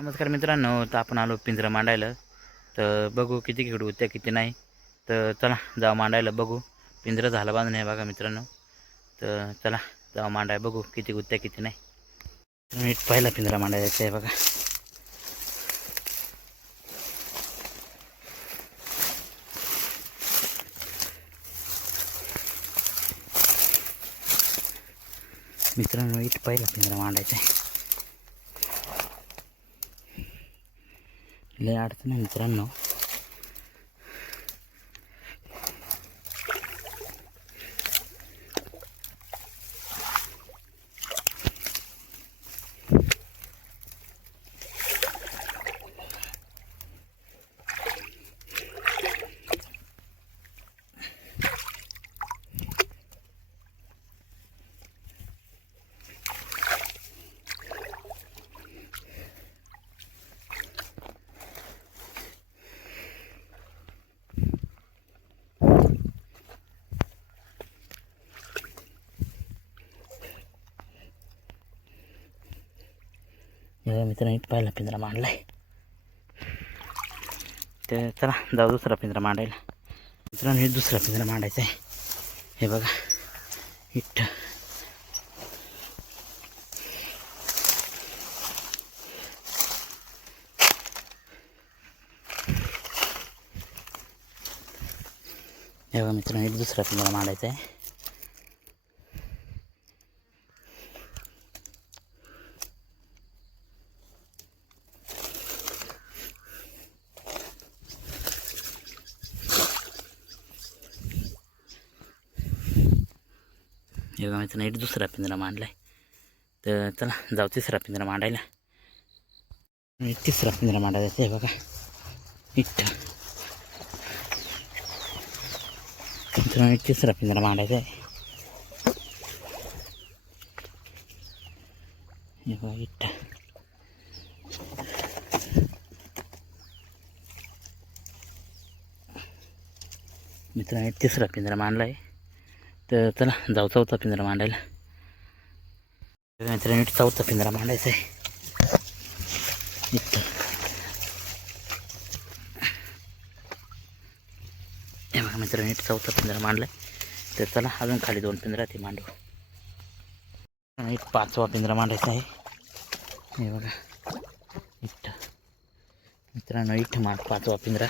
नमस्कार मित्रांनो तर आपण आलो पिंजरा मांडायला. तर बघू किती खेळू होत्या किती नाही. तर चला जाऊ मांडायला बघू. पिंजरा झाला बांधून आहे बघा मित्रांनो. तर चला जाऊ मांडाय बघू किती गुत्त्या किती नाही. नीट पहिला पिंजरा मांडायचा आहे बघा. मित्रांनो इट पहिला पिंजरा मांडायचा आहे. लय अडचण आहे मित्रांनो. हे मित्रांनो पहिला पिंजरा मांडलाय. तर चला जाऊ दुसरा पिंजरा मांडायला. मित्रांनो हे दुसरा पिंजरा मांडायचा आहे. हे बघा इट हे बघा मित्रांनो एक दुसरा पिंजरा मांडायचा आहे. हे बघा मित्रांनो एक दुसरा पिंजरा मांडलाय. तर चला जाऊ तिसरा पिंजरा मांडायला. तिसरा पिंजरा मांडायचा आहे बघा. इट्ट मित्रांनो तिसरा पिंजरा मांडायचा आहे. हे बघा इट्ट मित्रांनो तिसरा पिंजरा मांडला आहे तर चला जाऊ चौथा पिंजरा मांडायला. मित्रांनो नीट चौथा पिंजरा मांडायचा आहे. इथं. हे बघा मित्रांनो नीट चौथा पिंजरा मांडलाय तर चला अजून खाली दोन पिंजरा ते मांडू. एक पाचवा पिंजरा मांडायचा आहे. हे बघा. इथं. मित्रांनो इथं मांड पाचवा पिंजरा.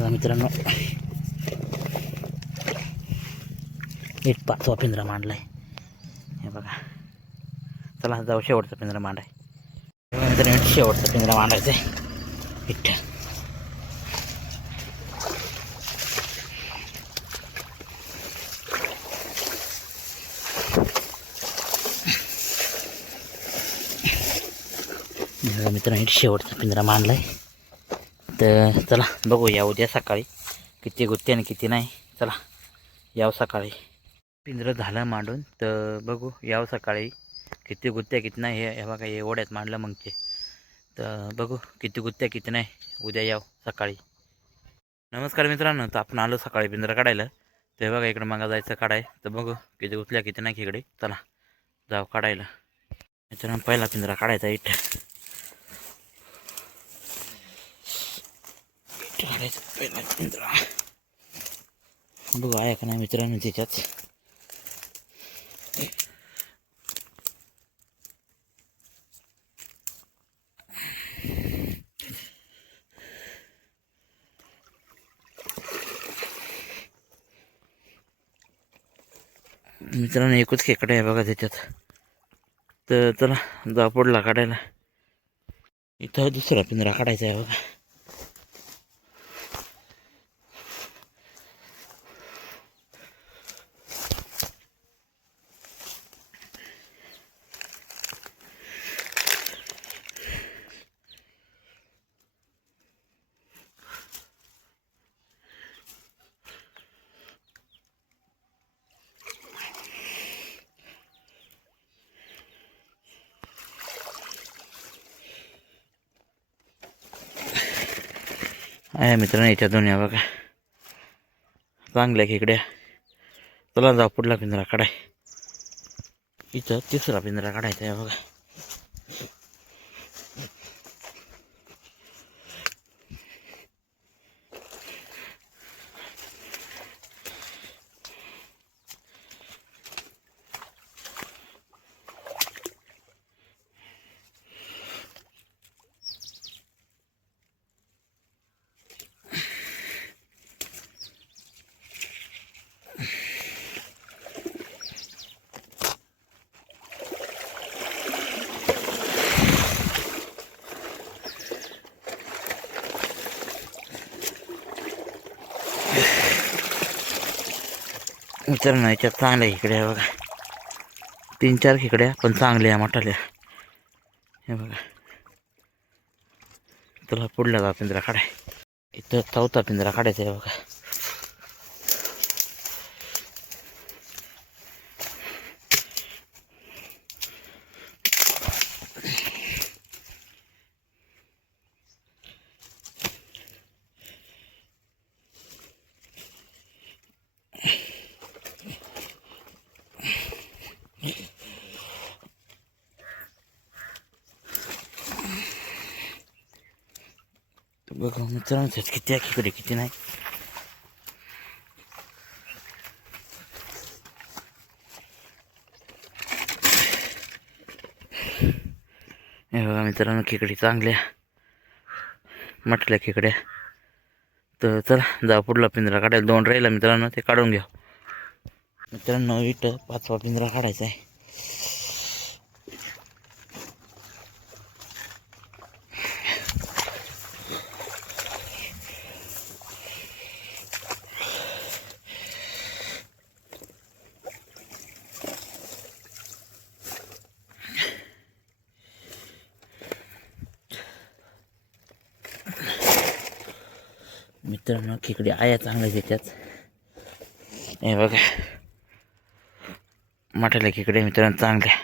बघा मित्रांनो. एक पाचवा पिंजरा मांडलाय. हे बघा. चला जाऊ शेवटचा पिंजरा मांडाय. हे शेवटचा पिंजरा मांडायचा आहे इट्ट हे मित्रांनो शेवटचा पिंजरा मांडलाय. तर चला बघूया उद्या सकाळी. किती गुत्ते आणि किती नाही. चला याव सकाळी. पिंजरं झालं मांडून तर बघू याव सकाळी. किती गुत्त्या किती नाही हे बघा हे ओढ्यात मांडलं मग ते. तर बघू किती गुत्त्या किती नाही. उद्या याव सकाळी. नमस्कार मित्रांनो तर आपण आलो सकाळी पिंजरा काढायला. तर हे बघा इकडं मागा जायचं काढाय तर बघू किती गुतल्या किती नाही इकडे. चला जाऊ काढायला. मित्रांनो पहिला पिंजरा काढायचा इथं. काढायचं पहिला ना आहे का नाही मित्रांनो त्याच्यात. मित्रांनो एकच खेकडे आहे बघा त्याच्यात. तर चला दापोडला काढायला. इथं दुसरा पिंजरा काढायचा आहे बघा. आहे मित्रांनो याच्या दोन्ही बघा. चांगल्या खेकड्या चला जाऊ पुढला पिंजरा काढाय. इथं तिसरा पिंजरा काढायचा आहे बघा. मित्रांनो याच्यात चांगल्या खेकड्या आहे बघा. तीन चार खेकड्या पण चांगल्या मोठाल्या हे बघा. तुला पुढला जा पिंजरा काढाय. इथं चौथा पिंजरा काढायचा आहे बघा. बघा मित्रांनो त्यात किती आहे खेकडे किती नाही हे बघा मित्रांनो खेकडी चांगल्या म्हटल्या खेकड्या तर चला जा पुढला पिंजरा काढायला दोन राहिला मित्रांनो ते काढून घ्या मित्रांनो इथं पाचवा पिंजरा काढायचा आहे मित्रांनो खेकडे आया चांगल्याच त्याच्यात हे बघा. मोठ्याला खेकडे मित्रांनो चांगल्या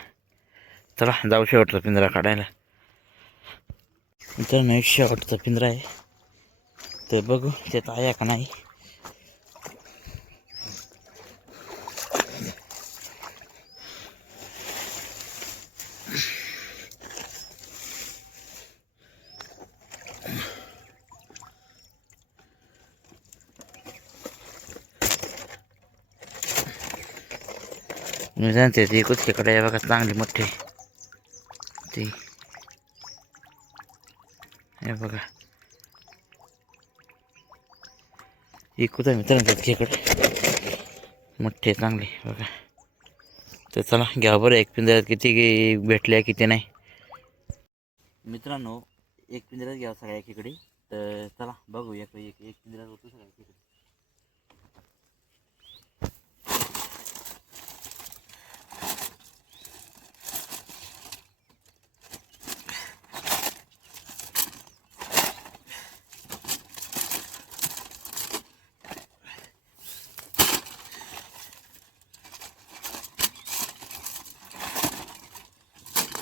चला जाऊ शेवटचा पिंजरा काढायला. मित्रांनो एक शेवटचा पिंजरा आहे. तर बघू त्यात आया का नाही. मी त्यात एकच खेकडे या बघा चांगली मोठी. ती. हे बघा. एकूच आहे मित्रांनो त्यात मोठे चांगले बघा. तर चला घ्या बरं एक पिंजऱ्यात किती भेटल्या किती नाही. मित्रांनो एक पिंजऱ्यात घ्या सगळ्या एकीकडे तर चला बघू एक एक पिंजऱ्यात होतो सगळ्या एकीकडे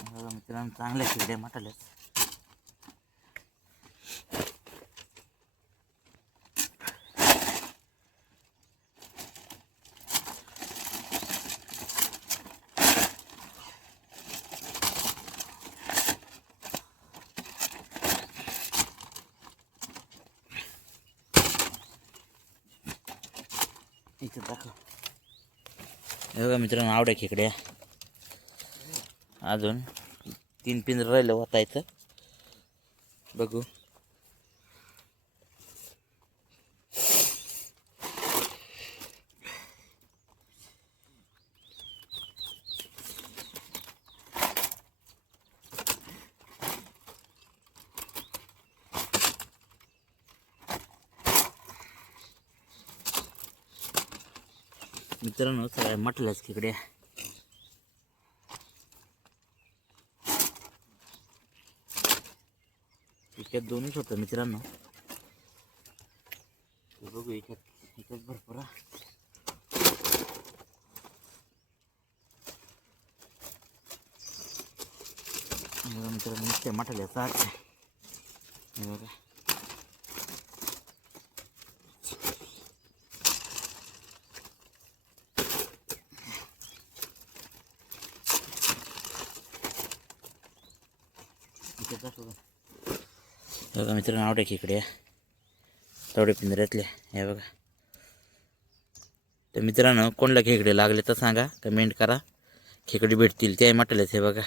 बघा मित्रांनो चांगल्या खेकड्या म्हटल्या इथं दाखव. हे बघा मित्रांनो आवड्या खेकड्या. अजून. तीन पिंजरं राहिलं वाटायचं. बघू. मित्रांनो सगळ्या म्हटलंच तिकडे इतक्यात दोनच होतं मित्रांनो. बघू ह्याच्यात ह्याच्यात भरपूर मित्रांनो टमाटर याचा Gracias. बघा मित्रांनो टाकी खेकडे तेवढे पिंजऱ्यातले हे बघा. तर मित्रांनो कोणला खेकडे लागले तर सांगा. कमेंट करा. खेकडे भेटतील ते म्हटलेच हे बघा.